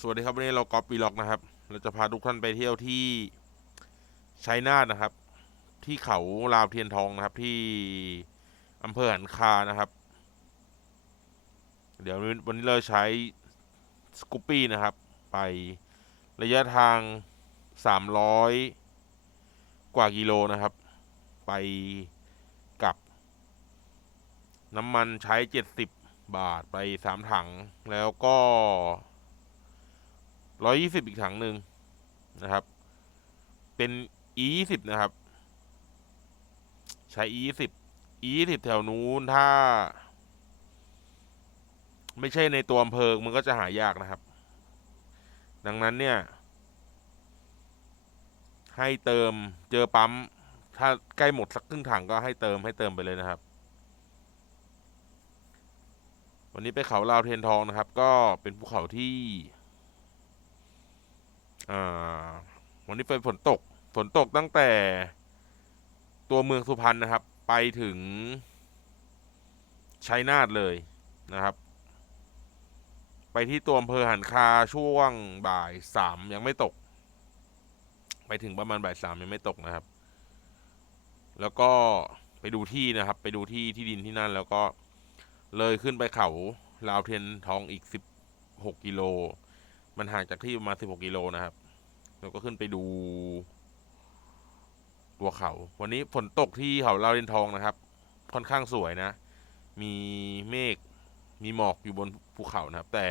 สวัสดีครับวันนี้เราก๊อปวีล็อกนะครับ เราจะพาทุกท่านไปเที่ยวที่ชัยนาทนะครับ ที่เขาลาวเทียนทองนะครับ ที่อำเภอหันคานะครับ เดี๋ยววันนี้เราใช้สกูปปี้นะครับ ไประยะทางสามร้อยกว่ากิโลนะครับ ไปกับน้ำมันใช้เจ็ดสิบบาทไปสามถังแล้วก็ ร้อยยี่สิบอีกถังหนึ่งนะครับ เป็น e ยี่สิบนะครับ ใช้ e ยี่สิบ e ยี่สิบแถวนู้นถ้า ไม่ใช่ในตัวอำเภอมันก็จะหายากนะครับ ดังนั้นเนี่ย ให้เติมเจอปั๊ม ถ้าใกล้หมดสักครึ่งถังก็ให้เติมให้เติมไปเลยนะครับวันนี้ไปเขาลาวเทียนทองนะครับ ก็เป็นภูเขาที่ วันนี้เป็นฝนตก ฝนตกตั้งแต่ตัวเมืองสุพรรณนะครับ ไปถึงชัยนาทเลยนะครับ ไปที่ตัวอำเภอหันคาช่วงบ่ายสามยังไม่ตก ไปถึงประมาณบ่ายสามยังไม่ตกนะครับ แล้วก็ไปดูที่นะครับ ไปดูที่ที่ดินที่นั่น แล้วก็เลยขึ้นไปเขาลาวเทียนทองอีกสิบหกกิโล มันห่างจากที่ประมาณ 16 กิโลนะครับ เราก็ขึ้นไปดู ตัวเขา วันนี้ฝนตกที่เขาลาวเรนทองนะครับ ค่อนข้างสวยนะ มีเมฆ มีหมอกอยู่บนภูเขานะครับ แต่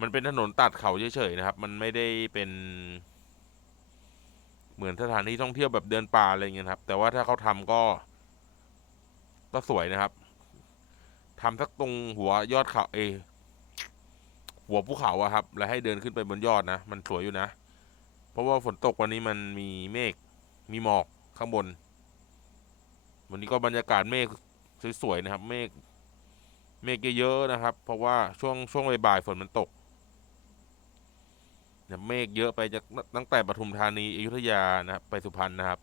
มันเป็นถนนตัดเขาเฉยๆนะครับ มันไม่ได้เป็น เหมือนสถานที่ท่องเที่ยวแบบเดินป่าอะไรเงี้ยครับ แต่ว่าถ้าเขาทำก็ ก็สวยนะครับทำสักตรงหัวยอดเขาเอ หัวภูเขาอะครับ แล้วให้เดินขึ้นไปบนยอดนะ มันสวยอยู่นะ เพราะว่าฝนตกวันนี้มันมีเมฆ มีหมอกข้างบน วันนี้ก็บรรยากาศเมฆสวยๆนะครับ เมฆ เมฆเยอะๆนะครับ เพราะว่าช่วงช่วงบ่ายๆฝนมันตกเนี่ยเมฆเยอะไปจากตั้งแต่ปทุมธานีอยุธยานะครับไปสุพรรณนะครับ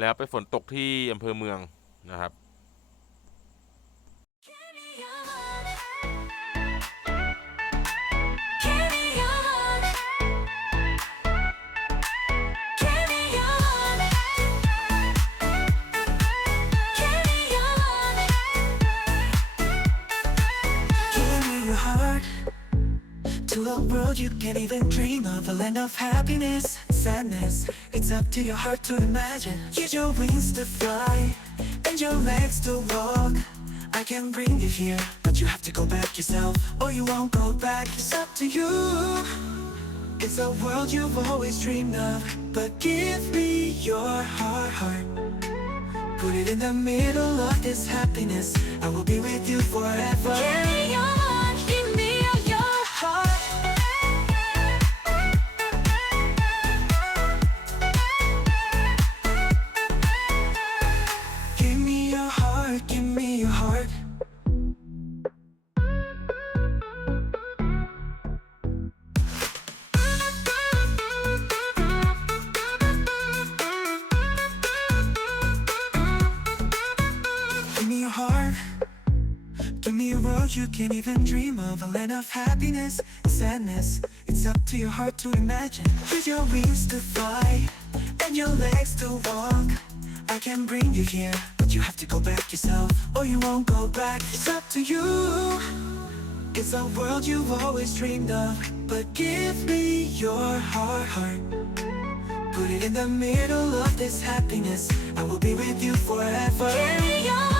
แล้วไปฝนตกที่อำเภอเมืองนะครับ world you can't even dream of, a land of happiness, sadness. It's up to your heart to imagine. Use your wings to fly and your legs to walk. I can bring you here, but you have to go back yourself, or you won't go back. It's up to you. It's a world you've always dreamed of, but give me your heart, heart. Put it in the middle of this happiness. I will be with you forever. Carry on. Give you can't even dream of, a land of happiness, and sadness. It's up to your heart to imagine. With your wings to fly and your legs to walk. I can bring you here, but you have to go back yourself, or you won't go back. It's up to you. It's a world you've always dreamed of, but give me your heart, heart. Put it in the middle of this happiness. I will be with you forever. Carry on. Give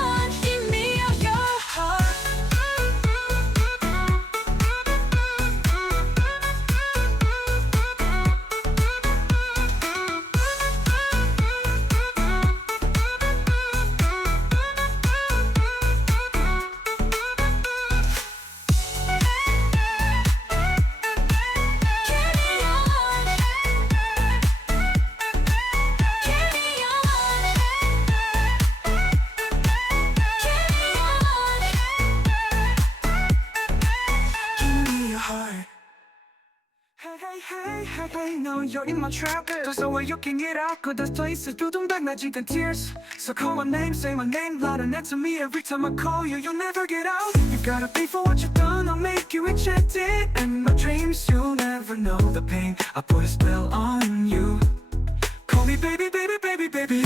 in my trap. There's no way you can get out. Cause this place is doing back magic and tears. So call my name, say my name and next to me. Every time I call you, you'll never get out. You gotta pay for what you've done, I'll make you enchanted. And my dreams, you'll never know the pain. I put a spell on you. Call me baby, baby, baby, baby.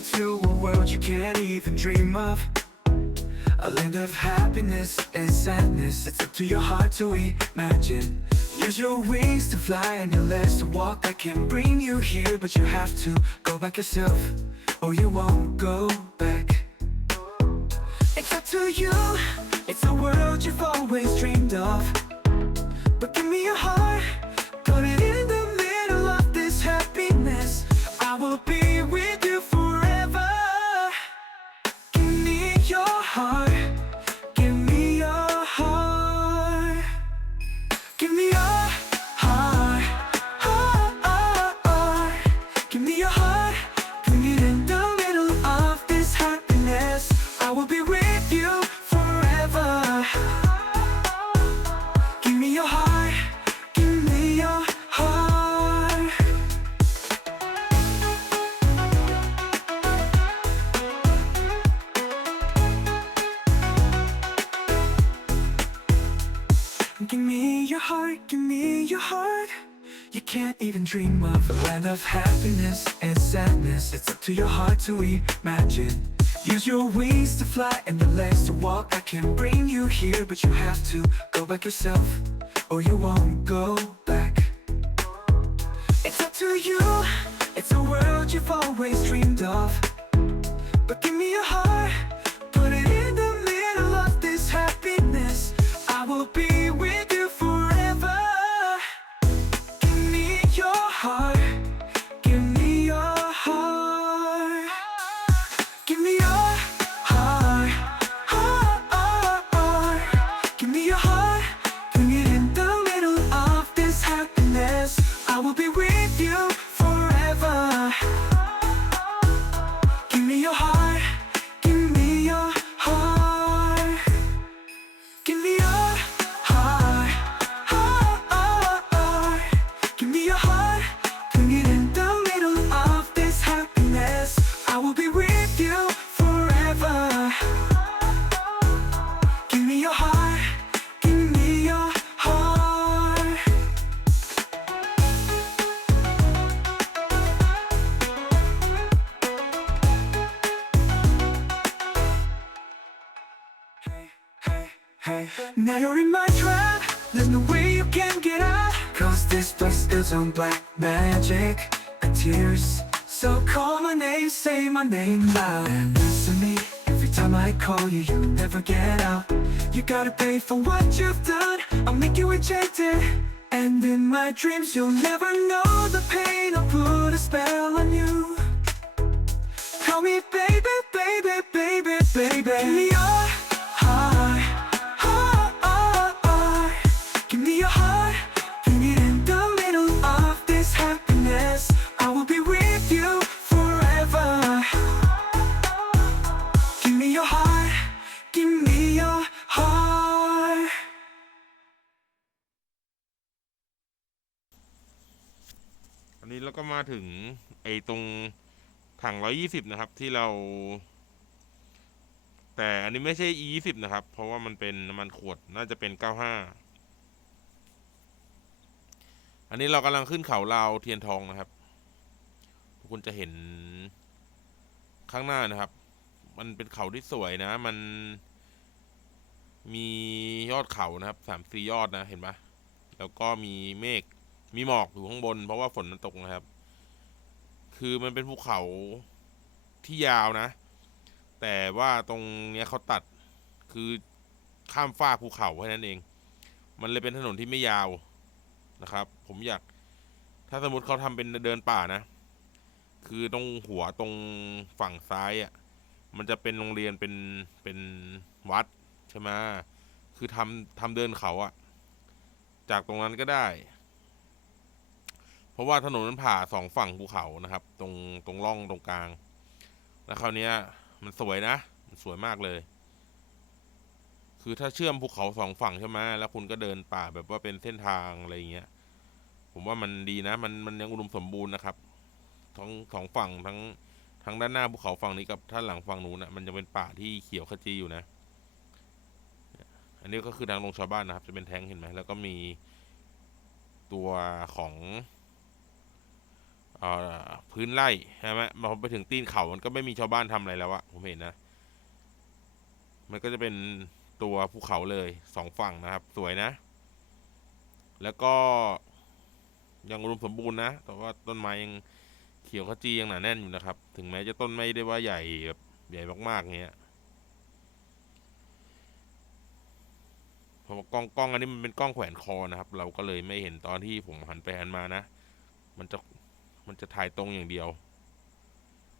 To a world you can't even dream of. A land of happiness and sadness. It's up to your heart to imagine. Use your wings to fly and your legs to walk. I can bring you here, but you have to go back yourself, or you won't go back. It's up to you. It's a world you've always dreamed of. But give me your heart, heart, even dream of a land of happiness and sadness. It's up to your heart to imagine. Use your wings to fly and your legs to walk. I can bring you here, but you have to go back yourself, or you won't go back. It's up to you. It's a world you've always dreamed of. But give me your heart, put it in the middle of this happiness. I will be hey. Now you're in my trap. There's no way you can get out. Cause this place is on black magic and tears. So call my name, say my name loud. And listen to me. Every time I call you, you never get out. You gotta pay for what you've done. I'll make you enchanted. And in my dreams, you'll never know the pain. I'll put a spell on you. Call me baby, อันนี้เราก็มาถึงไอ้ตรงถังร้อยี่สิบนะครับ ที่เรา แต่อันนี้ไม่ใช่ e ยี่สิบนะครับ เพราะว่ามันเป็นน้ำมันขวดน่าจะเป็นเก้าห้าอันนี้เรากำลังขึ้นเขาลาวเทียนทองนะครับ ทุกคนจะเห็นข้างหน้านะครับ มันเป็นเขาที่สวยนะ มันมียอดเขานะครับสามสี่ยอดนะเห็นปะแล้วก็มีเมฆ มีหมอกอยู่ข้างบน เพราะว่าฝนมันตกนะครับ คือมันเป็นภูเขาที่ยาวนะ แต่ว่าตรงเนี้ยเขาตัดคือข้ามฟากภูเขาแค่นั้นเอง มันเลยเป็นถนนที่ไม่ยาวนะครับ ผมอยาก ถ้าสมมติเขาทำเป็นเดินป่านะ คือตรงหัวตรงฝั่งซ้ายอะ่ะ มันจะเป็นโรงเรียนเป็นเป็นวัดใช่ไหมคือทำทำเดินเขาอะ่ะ จากตรงนั้นก็ได้ ราะว่าถนนมันผ่าสองฝั่งภูเขานะครับ ตรงตรงร่องตรงกลาง แล้วคราวนี้มันสวยนะ มันสวยมากเลย คือถ้าเชื่อมภูเขาสองฝั่งใช่ไหมแล้วคุณก็เดินป่าแบบว่าเป็นเส้นทางอะไรอย่างเงี้ย ผมว่ามันดีนะ มันมันยังอุดมสมบูรณ์นะครับ ทั้งสองฝั่งทั้งทั้งด้านหน้าภูเขาฝั่งนี้กับท่านหลังฝั่งนู้นนะมันจะเป็นป่าที่เขียวขจีอยู่นะ อันนี้ก็คือทางลงชาวบ้านนะครับ จะเป็นแท้งเห็นไหมแล้วก็มีตัวของ พื้นไร่ใช่ไหมพอไปถึงตีนเขามันก็ไม่มีชาวบ้านทำอะไรแล้วอะผมเห็นนะ มันก็จะเป็นตัวภูเขาเลยสองฝั่งนะครับ สวยนะ แล้วก็ยังอุดมสมบูรณ์นะ แต่ว่าต้นไม้ยังเขียวขจียังหนาแน่นอยู่นะครับ ถึงแม้จะต้นไม่ได้ว่าใหญ่แบบใหญ่มากๆเงี้ยเพราะว่ากล้องกล้องอันนี้มันเป็นกล้องแขวนคอนะครับ เราก็เลยไม่เห็นตอนที่ผมหันไปหันมานะ มันจะ มันจะถ่ายตรงอย่างเดียว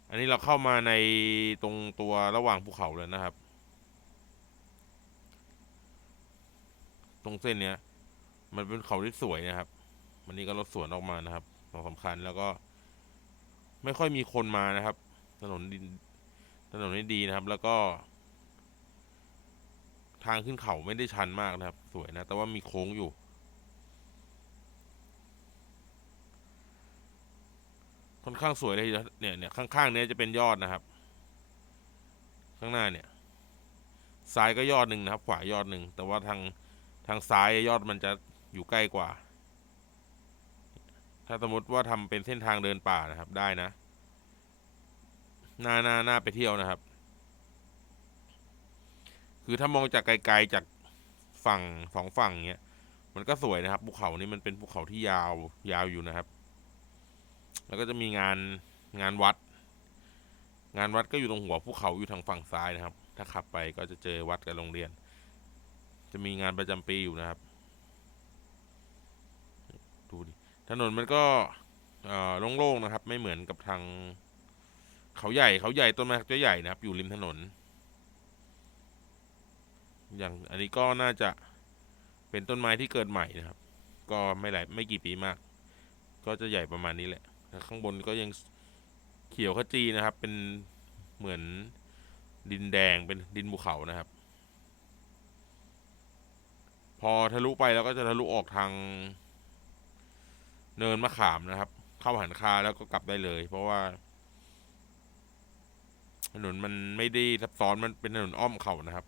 อันนี้เราเข้ามาในตรงตัวระหว่างภูเขาเลยนะครับ ตรงเส้นเนี้ย มันเป็นเขาที่สวยนะครับ วันนี้ก็รถสวนออกมานะครับสองสำคัญแล้วก็ ไม่ค่อยมีคนมานะครับ ถนนดินถนนนี่ดีนะครับ แล้วก็ ทางขึ้นเขาไม่ได้ชันมากนะครับ สวยนะ แต่ว่ามีโค้งอยู่ ค่อนข้างสวยเลยทีเดียวเนี่ยเนี่ยข้างๆเนี้ยจะเป็นยอดนะครับ ข้างหน้าเนี่ย ซ้ายก็ยอดหนึ่งนะครับ ขวายอดหนึ่งแต่ว่าทางทางซ้ายยอดมันจะอยู่ใกล้กว่า ถ้าสมมติว่าทำเป็นเส้นทางเดินป่านะครับได้นะหน่าหน่าหน่าไปเที่ยวนะครับ คือถ้ามองจากไกลๆจากฝั่งสองฝั่งเนี้ยมันก็สวยนะครับภูเขานี้มันเป็นภูเขาที่ยาวยาวอยู่นะครับ แล้วก็จะมีงานงานวัด งานวัดก็อยู่ตรงหัวภูเขาอยู่ทางฝั่งซ้ายนะครับ ถ้าขับไปก็จะเจอวัดกับโรงเรียน จะมีงานประจำปีอยู่นะครับ ดูดิถนนมันก็ล่อโล่งๆนะครับ ไม่เหมือนกับทางเขาใหญ่เขาใหญ่ต้นไม้จะใหญ่นะครับ อยู่ริมถนน อย่างอันนี้ก็น่าจะเป็นต้นไม้ที่เกิดใหม่นะครับ ก็ไม่หลายไม่กี่ปีมาก ก็จะใหญ่ประมาณนี้แหละ ข้างบนก็ยังเขียวขจีนะครับ เป็นเหมือนดินแดงเป็นดินภูเขานะครับ พอทะลุไปแล้วก็จะทะลุออกทางเนินมะขามนะครับ เข้าหันคาแล้วก็กลับได้เลย เพราะว่าถนนมันไม่ได้ซับซ้อนมันเป็นถนนอ้อมเขานะครับ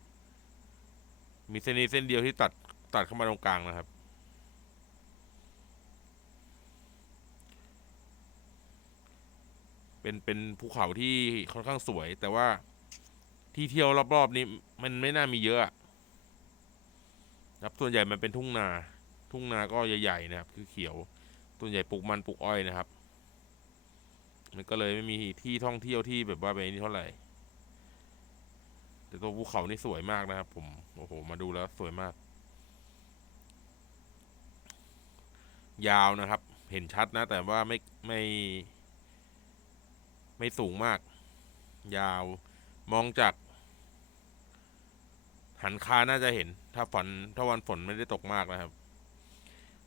มีเส้นนี้เส้นเดียวที่ตัดตัดเข้ามาตรงกลางนะครับ เป็นเป็นภูเขาที่ค่อนข้างสวย แต่ว่าที่เที่ยวรอบๆนี้มันไม่น่ามีเยอะครับส่วนใหญ่มันเป็นทุ่งนา ทุ่งนาก็ใหญ่ๆนะครับ คือเขียวส่วนใหญ่ปลูกมันปลูกอ้อยนะครับ มันก็เลยไม่มีที่ท่องเที่ยวที่แบบว่าไปนี่เท่าไหร่ แต่ตัวภูเขานี่สวยมากนะครับ ผมโอ้โหมาดูแล้วสวยมาก ยาวนะครับ เห็นชัดนะ แต่ว่าไม่ไม่ ไม่สูงมาก ยาวมองจาก หันคาน่าจะเห็น ถ้าฝนถ้าวันฝนไม่ได้ตกมากนะครับ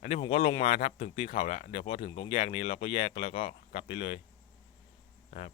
อันนี้ผมก็ลงมาครับถึงตีนเขาแล้ว เดี๋ยวพอถึงตรงแยกนี้เราก็แยกแล้วก็กลับไปเลยนะครับ